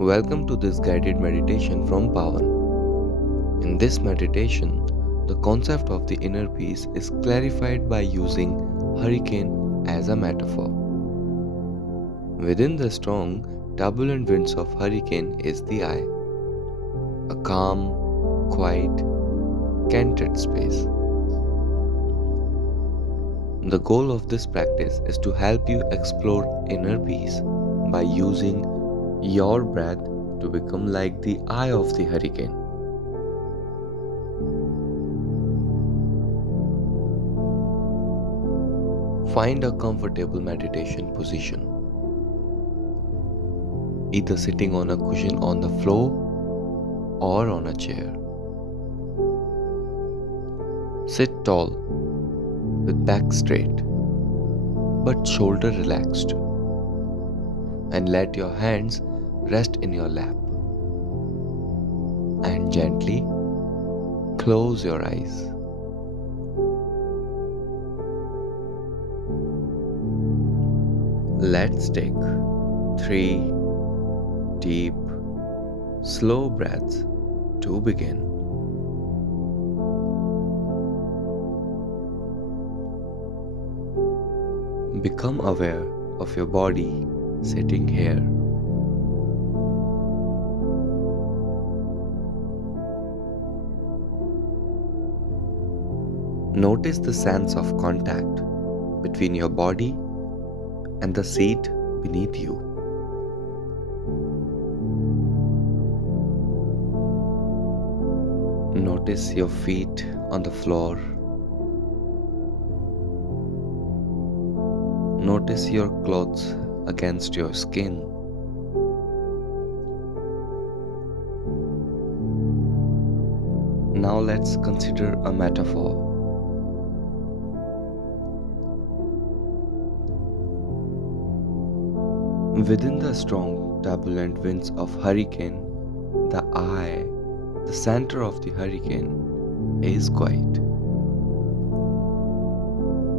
Welcome to this guided meditation from Paavan. In this meditation, the concept of the inner peace is clarified by using hurricane as a metaphor. Within the strong, turbulent winds of hurricane is the I, a calm, quiet, canted space. The goal of this practice is to help you explore inner peace by using your breath to become like the eye of the hurricane. Find a comfortable meditation position, either sitting on a cushion on the floor or on a chair. Sit tall with back straight but shoulder relaxed, and let your hands rest in your lap, and gently close your eyes. Let's take 3 deep, slow breaths to begin. Become aware of your body sitting here. Notice the sense of contact between your body and the seat beneath you. Notice your feet on the floor. Notice your clothes against your skin. Now let's consider a metaphor. Within the strong, turbulent winds of hurricane, the eye, the center of the hurricane, is quiet.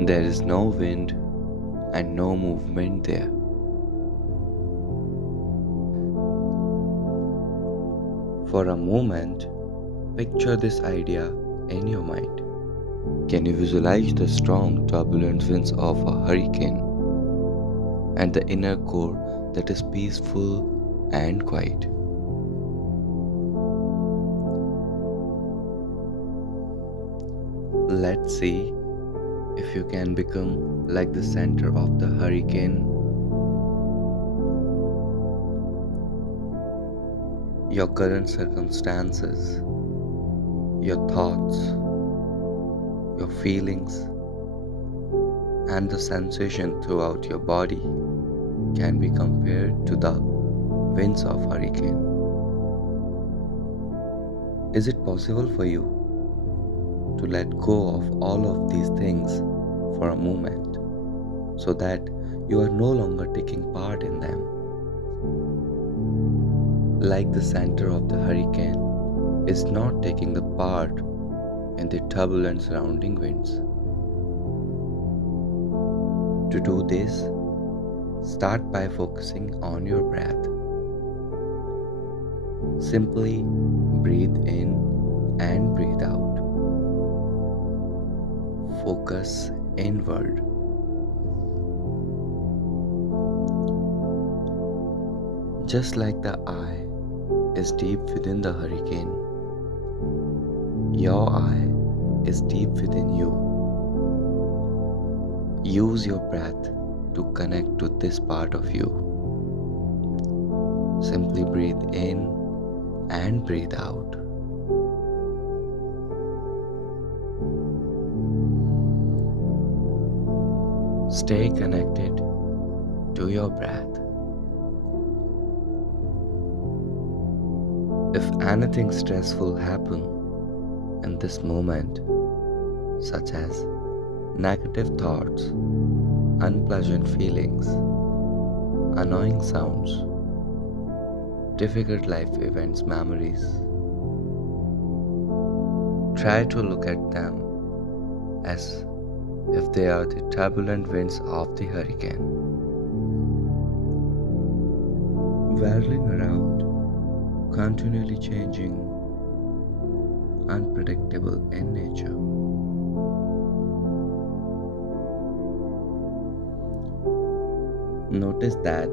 There is no wind and no movement there. For a moment, picture this idea in your mind. Can you visualize the strong, turbulent winds of a hurricane and the inner core that is peaceful and quiet? Let's see if you can become like the center of the hurricane. Your current circumstances, your thoughts, your feelings, and the sensation throughout your body can be compared to the winds of hurricane. Is it possible for you to let go of all of these things for a moment so that you are no longer taking part in them? Like the center of the hurricane is not taking the part in the turbulent surrounding winds. To do this, start by focusing on your breath. Simply breathe in and breathe out. Focus inward. Just like the eye is deep within the hurricane, your eye is deep within you. Use your breath to connect to this part of you. Simply breathe in and breathe out. Stay connected to your breath. If anything stressful happens in this moment, such as negative thoughts, unpleasant feelings, annoying sounds, difficult life events, memories, try to look at them as if they are the turbulent winds of the hurricane, whirling around continually changing, unpredictable in nature. Notice that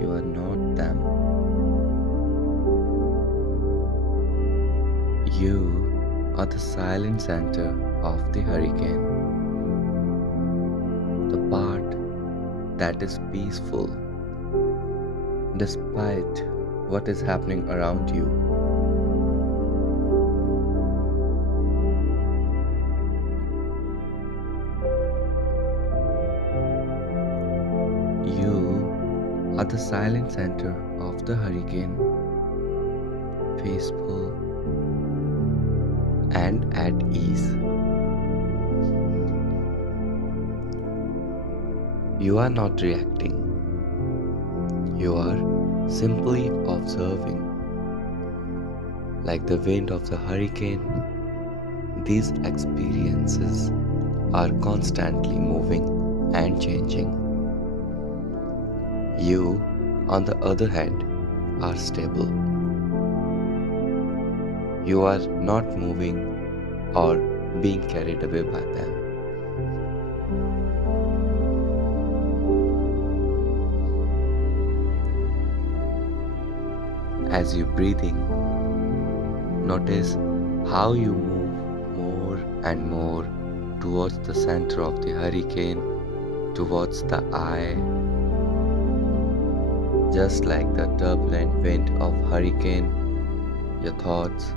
you are not them. You are the silent center of the hurricane, the part that is peaceful despite what is happening around you. You are the silent center of the hurricane, peaceful and at ease. You are not reacting, you are simply observing. Like the wind of the hurricane, these experiences are constantly moving and changing. You, on the other hand, are stable. You are not moving or being carried away by them. As you breathing, notice how you move more and more towards the center of the hurricane, towards the eye. Just like the turbulent wind of hurricane, your thoughts,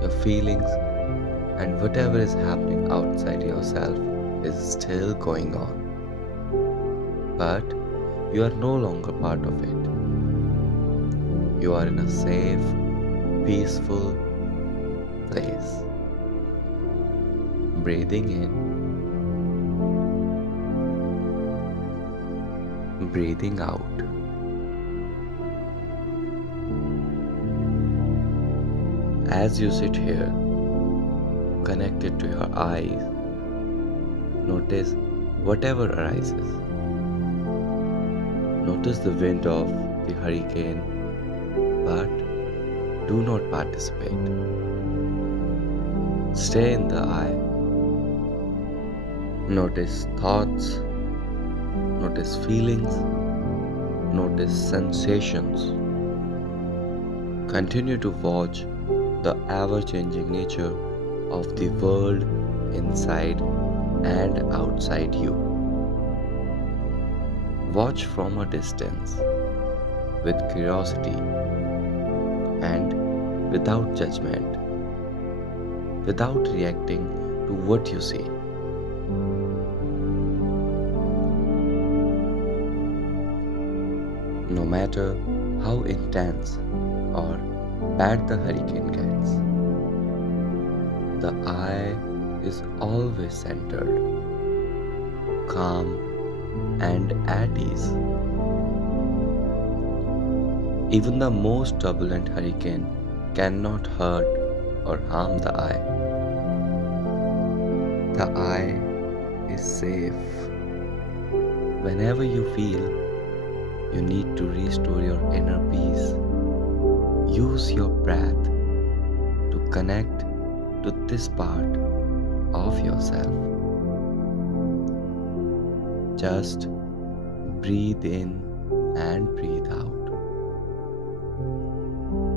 your feelings, and whatever is happening outside yourself is still going on. But you are no longer part of it. You are in a safe, peaceful place. Breathing in, breathing out. As you sit here, connected to your eyes, notice whatever arises. Notice the wind of the hurricane, but do not participate. Stay in the eye. Notice thoughts, notice feelings, notice sensations. Continue to watch the ever-changing nature of the world inside and outside you. Watch from a distance with curiosity and without judgment, without reacting to what you see. No matter how intense or bad the hurricane gets, the eye is always centered, calm, and at ease. Even the most turbulent hurricane cannot hurt or harm the eye. The eye is safe. Whenever you feel you need to restore your inner peace, use your breath to connect to this part of yourself. Just breathe in and breathe out.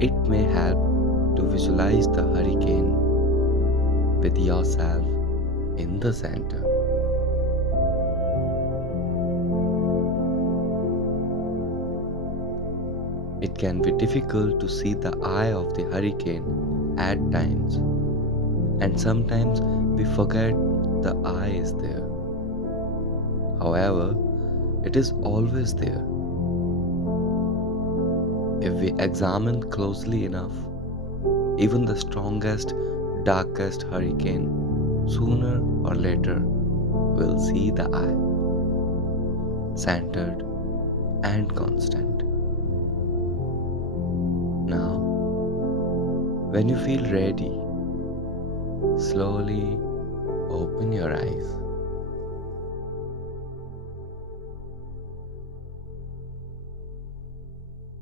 It may help to visualize the hurricane with yourself in the center. It can be difficult to see the eye of the hurricane at times, and sometimes we forget the eye is there. However, it is always there. If we examine closely enough, even the strongest, darkest hurricane, sooner or later, will see the eye, centered and constant. Now, when you feel ready, slowly open your eyes.